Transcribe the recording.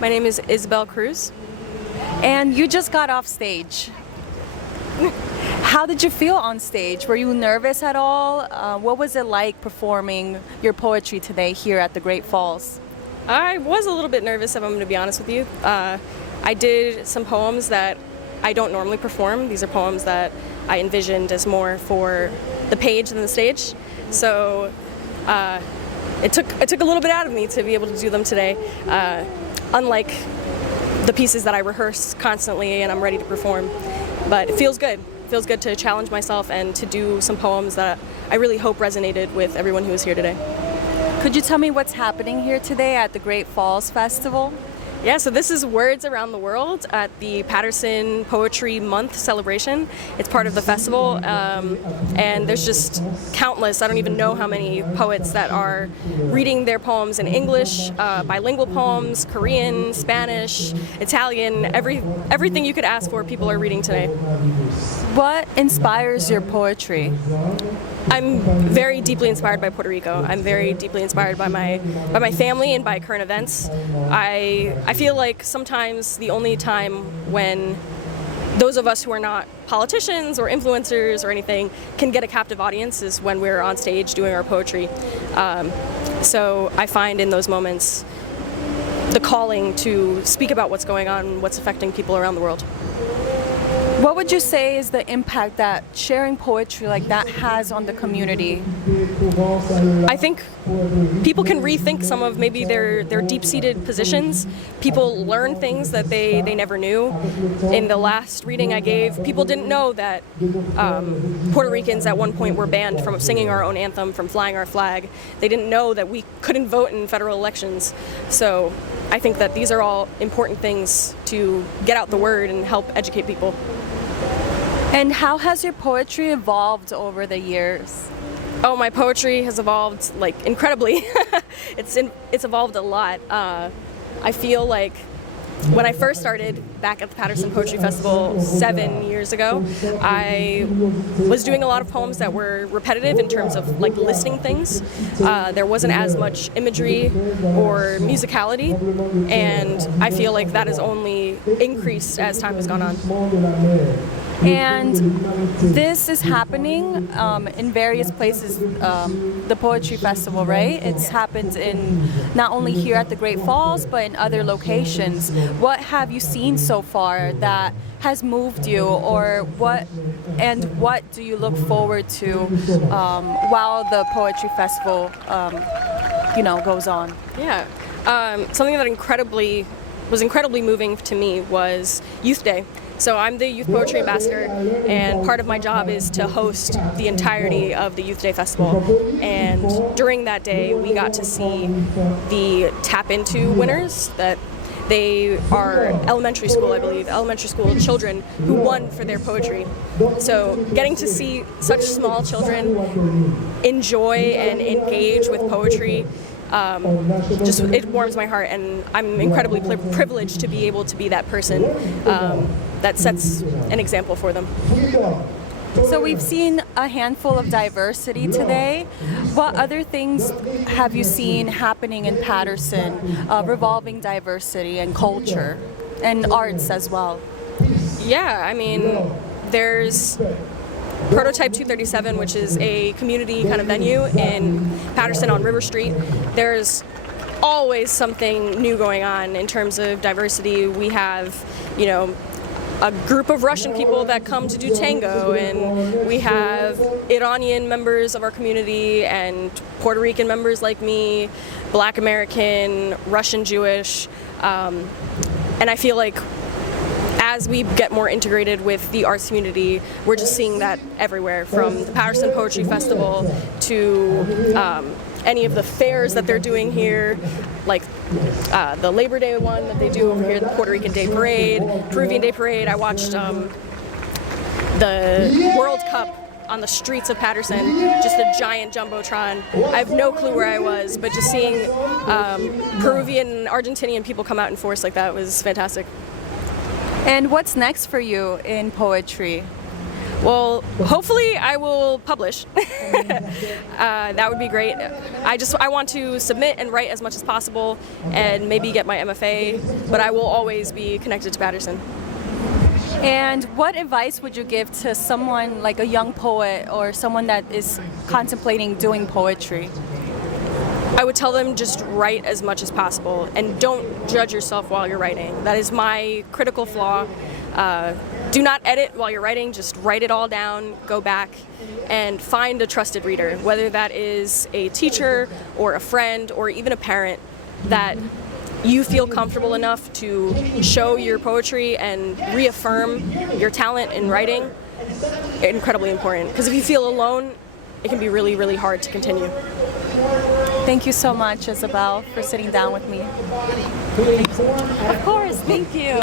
My name is Isabel Cruz. And you just got off stage. How did you feel on stage? Were you nervous at all? What was it like performing your poetry today here at the Great Falls? I was a little bit nervous, if I'm going to be honest with you. I did some poems that I don't normally perform. These are poems that I envisioned as more for the page than the stage. So it took a little bit out of me to be able to do them today. Unlike the pieces that I rehearse constantly and I'm ready to perform. But it feels good. It feels good to challenge myself and to do some poems that I really hope resonated with everyone who was here today. Could you tell me what's happening here today at the Great Falls Festival? Yeah, so this is Words Around the World at the Paterson Poetry Month celebration. It's part of the festival, and there's just countless, I don't even know how many poets that are reading their poems in English, bilingual poems, Korean, Spanish, Italian, everything you could ask for, people are reading today. What inspires your poetry? I'm very deeply inspired by Puerto Rico. I'm very deeply inspired by my family and by current events. I feel like sometimes the only time when those of us who are not politicians or influencers or anything can get a captive audience is when we're on stage doing our poetry. So I find in those moments the calling to speak about what's going on, what's affecting people around the world. What would you say is the impact that sharing poetry like that has on the community? I think people can rethink some of maybe their deep-seated positions. People learn things that they never knew. In the last reading I gave, people didn't know that Puerto Ricans at one point were banned from singing our own anthem, from flying our flag. They didn't know that we couldn't vote in federal elections. So I think that these are all important things to get out the word and help educate people. And how has your poetry evolved over the years? Oh, my poetry has evolved like incredibly. It's evolved a lot. I feel like when I first started back at the Paterson Poetry Festival 7 years ago, I was doing a lot of poems that were repetitive in terms of like listing things. There wasn't as much imagery or musicality, and I feel like that has only increased as time has gone on. And this is happening in various places, the Poetry Festival, right? It's happened in not only here at the Great Falls, but in other locations. What have you seen so far that has moved you, or what do you look forward to while the Poetry Festival, goes on? Yeah, something that was incredibly moving to me was Youth Day. So I'm the Youth Poetry Ambassador, and part of my job is to host the entirety of the Youth Day Festival. And during that day, we got to see the Tap Into winners. That they are elementary school, I believe, elementary school children who won for their poetry. So getting to see such small children enjoy and engage with poetry, it warms my heart, and I'm incredibly privileged to be able to be that person that sets an example for them. So we've seen a handful of diversity today. What other things have you seen happening in Paterson revolving diversity and culture and arts as well? Yeah, I mean, there's Prototype 237, which is a community kind of venue in Paterson on River Street. There's always something new going on in terms of diversity. We have, a group of Russian people that come to do tango, and we have Iranian members of our community and Puerto Rican members like me, Black American, Russian Jewish, and I feel like as we get more integrated with the arts community, we're just seeing that everywhere, from the Paterson Poetry Festival to any of the fairs that they're doing here, like the Labor Day one that they do over here, the Puerto Rican Day Parade, Peruvian Day Parade. I watched the World Cup on the streets of Paterson, just a giant jumbotron. I have no clue where I was, but just seeing Peruvian and Argentinian people come out in force like that was fantastic. And what's next for you in poetry? Well, hopefully I will publish. That would be great. I want to submit and write as much as possible and maybe get my MFA, but I will always be connected to Paterson. And what advice would you give to someone like a young poet or someone that is contemplating doing poetry? I would tell them just write as much as possible and don't judge yourself while you're writing. That is my critical flaw. Do not edit while you're writing, just write it all down, go back, and find a trusted reader, whether that is a teacher or a friend or even a parent that you feel comfortable enough to show your poetry and reaffirm your talent in writing. Incredibly important, because if you feel alone, it can be really, really hard to continue. Thank you so much, Isabel, for sitting down with me. Of course, thank you.